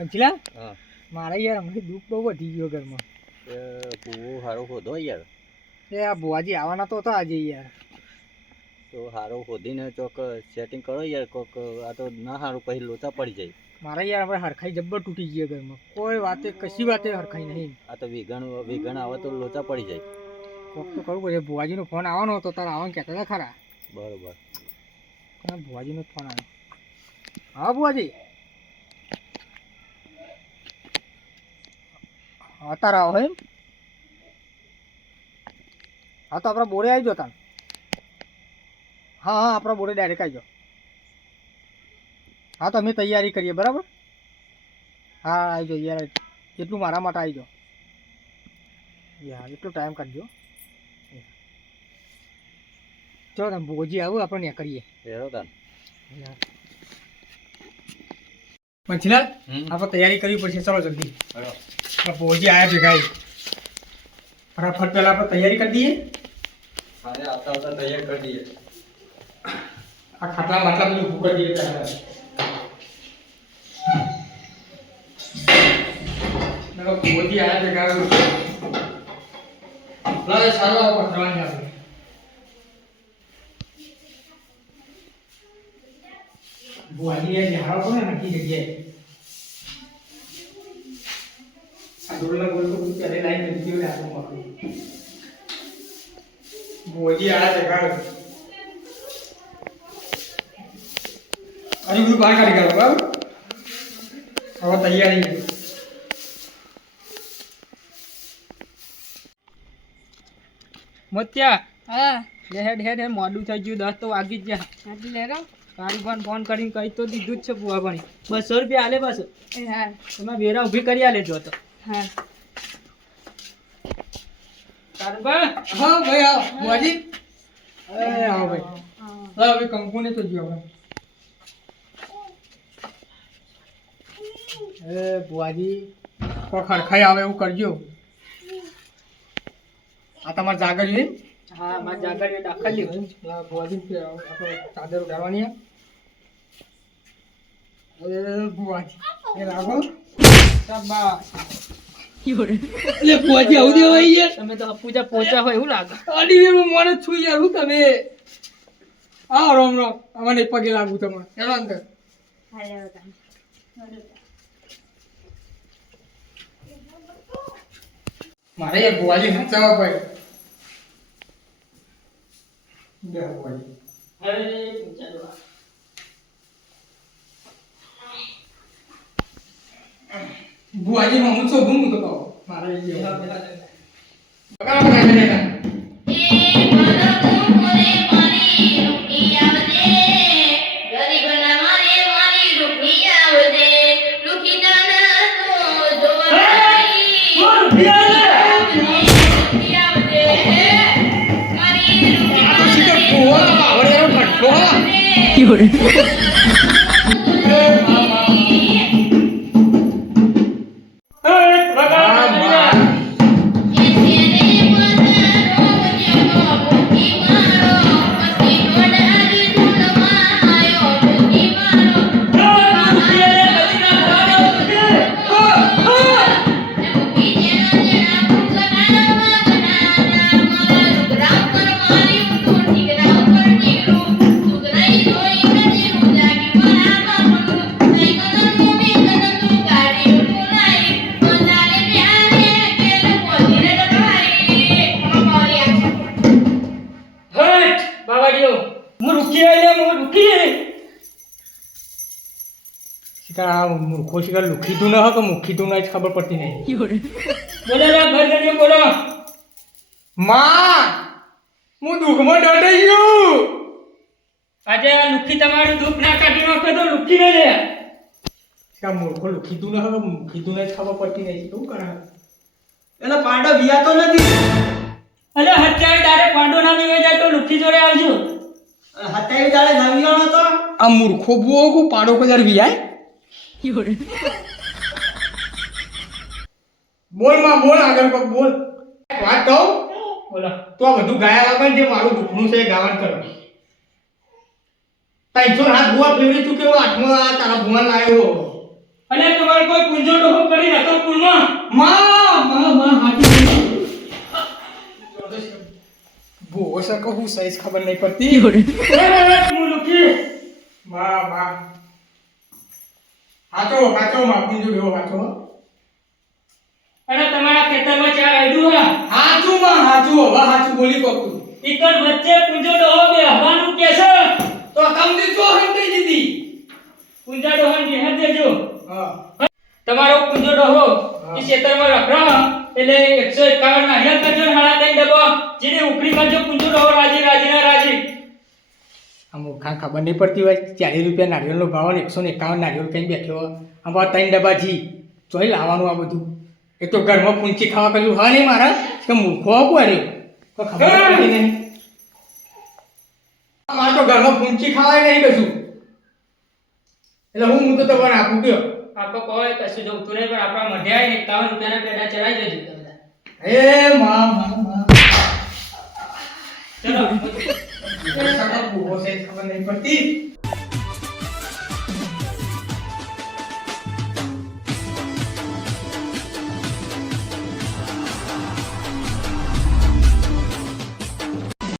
પંચીલાલ હા મારે યાર હમણાં દુઃખ બહુ વધી ગયો ઘરમાં. પૂવો સારો ખોદો યાર. એ આ ભુવાજી આવવાના તો હતા આજે યાર. તો સારો ખોદીને ચોક સેટિંગ કરો યાર. કોક આ તો ના સારું પછી લોચા પડી જાય. મારે યાર આપણે હરખાઈ જબ્બર તૂટી ગઈ ઘરમાં. કોઈ વાતે કશી વાતે હરખાઈ નહીં. આ તો વીઘણ આવે તો લોચા પડી જાય. કોક તો કરવું પડે. ભુવાજીનો ફોન આવવાનો હતો તારે આવવાનું કહેતા હતા ખરા. બરોબર. ભુવાજીનો ફોન આવ્યો. હા ભુવાજી અત્યારે આવો એમ. હા તો આપણા બોરે આવી જાઓ તાર. હા હા આપણા બોરે ડાયરેક્ટ આવી જાઓ. હા તો અમે તૈયારી કરીએ બરાબર. હા આવી જાઓ યાર. એટલું મારા માટે આવી જાઓ યાર. એટલો ટાઈમ કાઢજો. ચલો તમે ભોજી આવું આપણે ત્યાં કરીએ. મંચીલાલ આપણે તૈયારી કરવી પડશે. ચલો જલ્દી. ભોજી આવ્યા ભેગા. ફટાફટ પહેલા આપણે તૈયારી કરી દઈએ. આવતા તૈયાર કરી દઈએ. આ ખાટલા બાટલા બધું ઊભું કરી દઈએ પહેલા. ભોજી આવ્યા ભેગા. સારો પકડવાની આવે. ભુવાજી એ ઝાડો કોને નક્કી જગ્યાએ. આ ડોલના બોલ તો પહેલે લાઈન કરી દીધી હોય આપણું પકડી. ભુવાજી આવ્યા ભેગા. હજી બધું બહાર કાઢી કાઢો બરાબર. હવે તૈયારી. મોત્યા હા હેડ હેડ મોડું થઈ ગયું. 10 તો વાગી જ ગયા. આટલી લેરો કારીગર ફોન કરીને કહી તો દીધું જ છે બુઆ ભણી. 200 રૂપિયા આલે પાછો. એ હા તમે વેરા ઊભી કરી આલે જો તો. હા કારીગર હા ભાઈ આવો બુઆજી. એ આવો ભાઈ. હા હવે કંકુને તો ગયો હવે. એ બુઆજી કોઈ ખરખાઈ આવે એવું કરજો. આ તમારે જાગર છે. હા મારે જાગર એ દાખલ હોય. બુઆજી આપણે ચાદર ઉડાડવાની. એ બુઆજી એ લાગો શાબાશ. એટલે બુઆજી આવું દેવાય યાર. તમે તો પૂજા પહોંચ્યા હોય એવું લાગે. અડી હું મને છું યાર. હું તમે આવો રામ રામ. અમને પગે લાગુ તમારે. ચાલો અંદર. મારે યાર બુઆજી હચાવા પડે. જય બુઆજી. અરે ચાલો. બુઆજી હું છો ઘૂમું તો કહો. મારે એ મૂર્ખો શિકાર લુખીતું ન કે મુખીતું ન જ ખબર પડતી નહીં. બોલો ઘર બોલો. માં હું દુઃખમાં દટાઈ ગયો. આજે આ લુખી તમારું દુઃખ ના કાઢી નાખે તો લુખી ને લે. શિકાર મૂર્ખો લુખીતું ન કે મુખીતું ન જ ખબર પડતી નહીં. શું કરે એટલે પાંડો વિયાતો નથી. અરે હત્યાવી તારે પાંડો ના વિવાય જાય તો લુખી જોડે આવજો. હત્યાવી તારે ના વિવાનો તો આ મૂર્ખો બુઓ કો પાંડો કો દર વિયાય. બોલ માં બોલ આગળ પર બોલ. વાત કહું બોલો તો આ બધું ગાયા વગર જે મારું દુખનું છે એ ગાવાનું કરો. 300 હાથ બુઆ ફેવરી ચૂક્યો. 8મો આ તારા ભુવન લાવ્યો. અને તમારે કોઈ પૂંજો ડોહો કરી હતો પૂરમાં માં હાથી ભૂવો સર કહું સાઈઝ ખબર નહીં પડતી હું લુખી માં હાચો માં પૂંજો ડોહો હાચો અને તમારા ખેતરમાં ચા આડું હા હાચું માં હાચું હવે હાચું બોલી કોકું ઈકર વચ્ચે પૂંજો ડોહો બેહવાનું કે છે તો તમને જો હંતે દીધી પૂંજા ડોહો બેહન દેજો હા તમારો પૂંજો ડોહો એ ખેતરમાં રખડા એટલે 151 નારિયેળ કરજો ને હાડા તઈ ડબ્બો જેને ઉપરી કરજો પૂંજો ડોહો રાજી ના રાજી આમ ખબર નહીં પડતી હોય 40 રૂપિયા નારિયેળનો ભાવ અને 151 નારિયેળ કઈ બેઠ્યો આમ 3 ડબ્બા જી ચોઈ લાવવાનું આ બધું એ તો ઘરમાં પૂંચી ખાવા કર્યું હા નહીં મારા કે મૂર્ખો પડ્યો તો ખબર પડી નહીં મારે તો ઘરમાં પૂંચી ખાવાય નહીં કશું એટલે હું તો તમારે આપું ગયો આપો કોઈ કશું જોતું નહીં પણ આપણા મઢ્યા 51 રૂપિયાના પેડા ચડાઈ જજો તમે બધા. એ માં ચલો ખબર નહીં પડતી